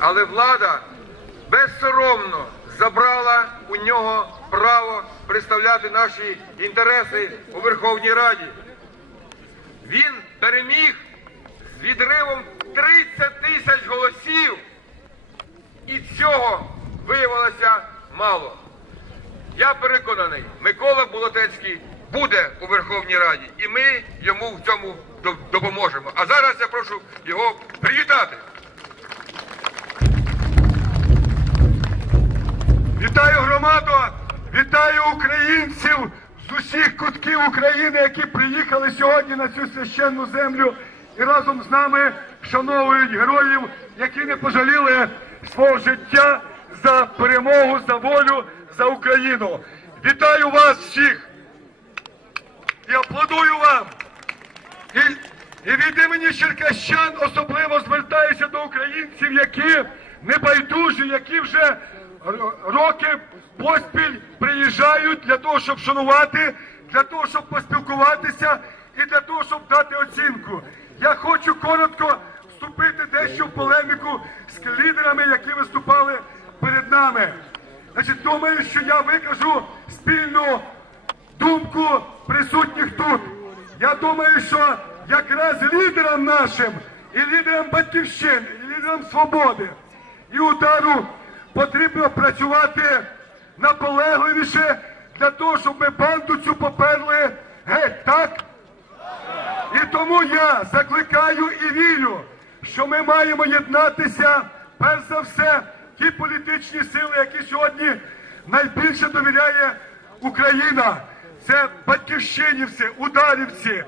Але влада безсоромно забрала у нього право представляти наші інтереси у Верховній Раді. Він переміг з відривом 30 тисяч голосів, і цього виявилося мало. Я переконаний, Микола Болотецький буде у Верховній Раді, і ми йому в цьому допоможемо. А зараз я прошу його привітати. Вітаю! Вітаю українців з усіх кутків України, які приїхали сьогодні на цю священну землю і разом з нами вшановують героїв, які не пожаліли свого життя за перемогу, за волю, за Україну. Вітаю вас всіх! І аплодую вам! І, і від імені черкащан особливо звертаюся до українців, які небайдужі, які вже роки поспіль приїжджають для того, щоб шанувати, для того, щоб поспілкуватися і для того, щоб дати оцінку. Я хочу коротко вступити дещо в полеміку з лідерами, які виступали перед нами. Значить, думаю, що я викажу спільну думку присутніх тут. Я думаю, що якраз лідерам нашим, і лідерам батьківщини, і лідерам свободи і удару потрібно працювати наполегливіше для того, щоб ми банду цю поперли геть, так? І тому я закликаю і вірю, що ми маємо єднатися, перш за все, ті політичні сили, які сьогодні найбільше довіряє Україна. Це батьківщинівці, ударівці,